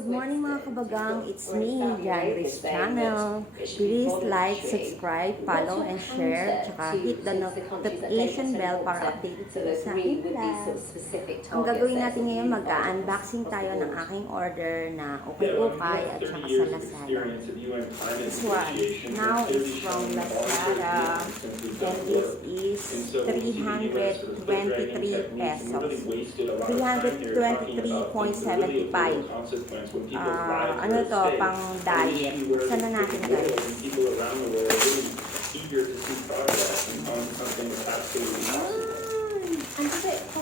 good morning mga kabagang. It's me, Janry's channel. Please like, subscribe, follow, and share. Tsaka hit the notification bell para updated sila sa aking vlog. Ang gagawin natin ngayon, mag-unboxing tayo ng aking order na ukay at saka sa lazada. This one, now is from lazada. And this is 323 pesos. 323.75. Ano to, pang diet. Sana natin guys.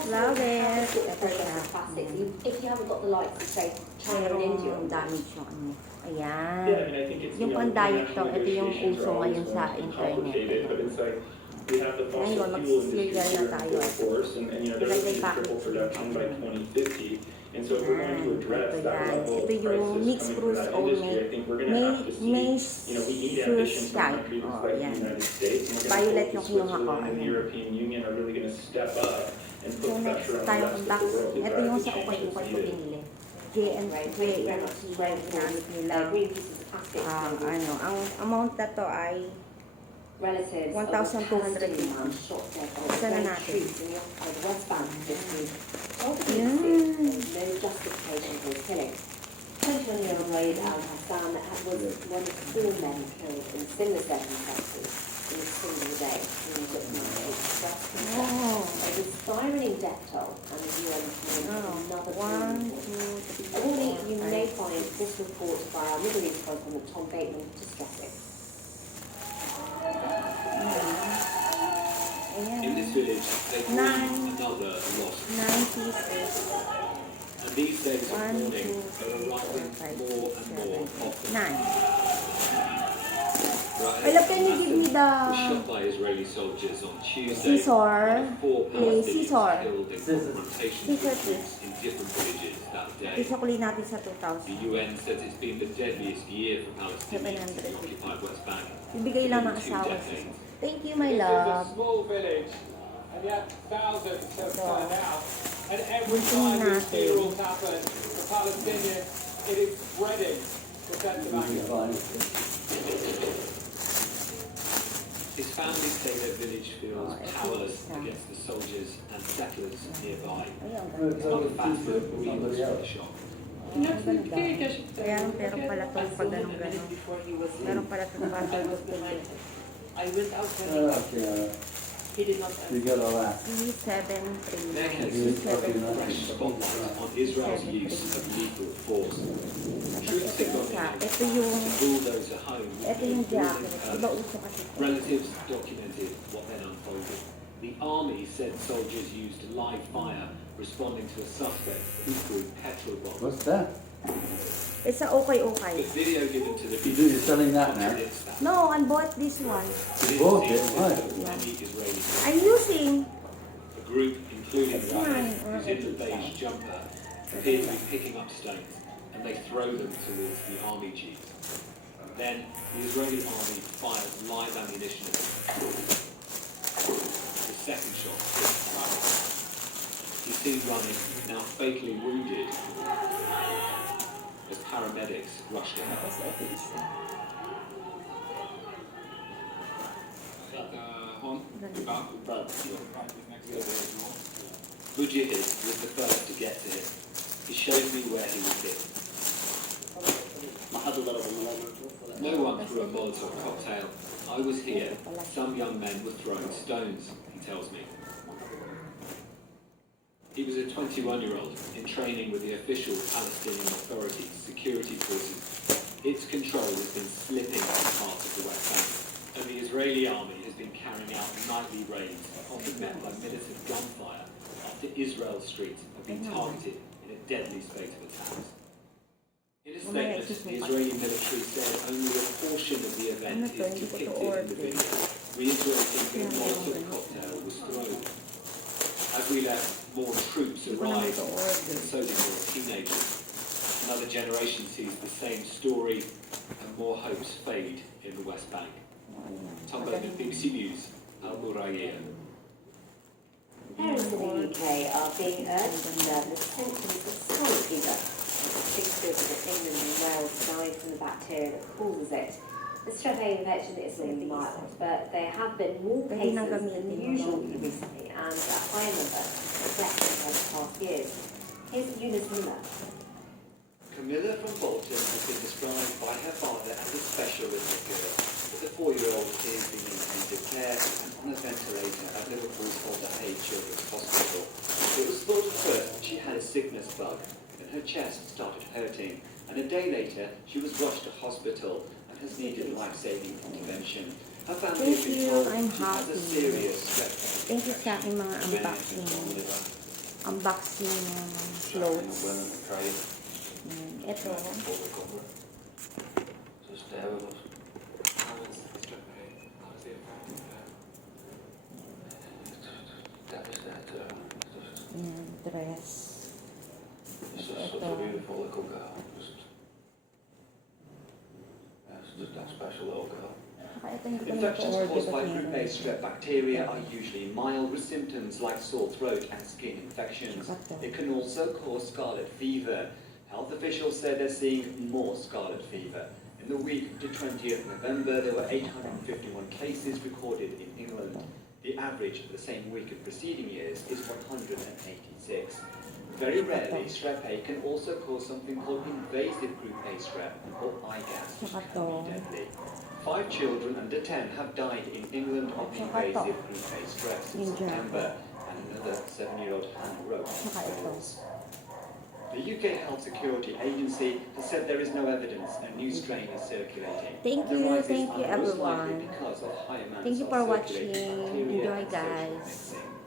Love it. Ito siya. Merong damage yung ano. Ayan. Yung pang diet to, ito yung uso ngayon sa internet. Ngayon, mag-cereal na tayo. Ilagay package. Ito yung mixed fruits oatmeal. May shoes siya. Oh, yan. Violet yung kinuha ko. So next tayo unbox. Ito yung sa ukay-ukay ko binili. J&J ginamit nila. Ang amount na to ay 1,250. Isa na natin. Yan. You may find this report by our Middle East correspondent Tom Bateman distressing. In this village, they grieve another lost. 9 pieces. And these days of mourning are arriving more and more often. 9. Right? Well, can you give me were shot by Israeli soldiers on Tuesday. scissor? Four Please, Palestinians scissor. killed in confrontations with Scissor, groups in different villages that day. Isukli natin sa The 2,000. UN says it's been the deadliest year for Palestinians in the 750. occupied West Bank. Ibigay lang ng in 2 asawa. decades. Thank you, my This is a love. small village, and yet thousands have turned out. And every Gusto time these natin. funerals happen, the Palestinians, it is spreading the sense of anger. His family say their village feels powerless against the soldiers and settlers nearby. Ayun, It's not a factor of grievance for the shock. Kaya meron pala itong pag ganun-ganun. Meron pala itong pag I went out when he did not You got all that. Their C73. cases fresh spotlight on Israel's use of lethal force. Troops have gone in Ito yung, to bulldoze a home ito yung jacket. Diba uso kasi ito? Relatives documented what then unfolded. The army said soldiers used live fire responding to a suspect who threw petrol bombs. What's that? It's a ukay-ukay. The video given to the You're selling that now? contradicts that. No, I bought this one. It bought is it? Why? any Israeli force. I'm using. A group, including It's runners, mine, who's in the beige jumper, appear to be picking up stones, and they throw them towards the army jeep. Then, the Israeli army fires live ammunition at them. The second shot hits the runner. He's seen running, now fatally wounded, as paramedics rush to help. Mujahid was the first to get to him. He showed me where he was hit. No one threw a Molotov cocktail. I was here. Some young men were throwing stones, he tells me. He was a 21-year-old in training with the official Palestinian Authority's security forces. Its control has been slipping in parts of the West Bank, and the Israeli army has been carrying out nightly raids, often met by militant gunfire, after Israel's streets have been targeted in a deadly spate of attacks. In a statement, the Israeli military said only a portion of the event is depicted in the video, reiterating that a Molotov cocktail was thrown. As we left, more troops arrived, and so did more teenagers. Another generation sees the same story, and more hopes fade in the West Bank. Tom Bateman, BBC News, Al Murayya. Parents in the UK are being urged to learn the symptoms of scarlet fever. Things that they bacteria that causes it. The strep A infection is only mild, but there have been more Pwede nang cases gamitin than mo usual lang. recently, and a higher number reflecting over the past years. Here's Eunice Miller. Camilla from Bolton has been described by her father as a special little girl, but the 4-year-old is in intensive care and on a ventilator at Liverpool's Alder Hey Children's Hospital. It was thought at first she had a sickness bug, and her chest started hurting, and a day later she was rushed to hospital and has needed life-saving intervention. Her family has been told I'm she has a happy. serious strep Thank you sa aking mga unboxing. Unboxing clothes. Ito. Just stay with us. How is strep A? How does it affect her? Devastated. Dress. It's just such a beautiful little girl. Just that special little girl. Saka ito hindi ko Infections na-order caused by but group A meron. strep bacteria are usually mild with symptoms like sore throat and skin infections. It can also cause scarlet fever. Health officials said they're seeing more scarlet fever. In the week to 20th November, there were 851 cases recorded in England. The average for the same week of preceding years is 186. Very rarely, strep A can also cause something called invasive group A strep, or IGAS, which can be deadly. 5 children under 10 have died in England of invasive group A strep since September, and another 7-year-old had rope spores. The UK Health Security Agency has said there is no evidence a new strain is circulating. Thank The you, rise is thank you most likely everyone. because of high amounts Thank you of for circulating watching. bacteria Enjoy, and social guys. mixing.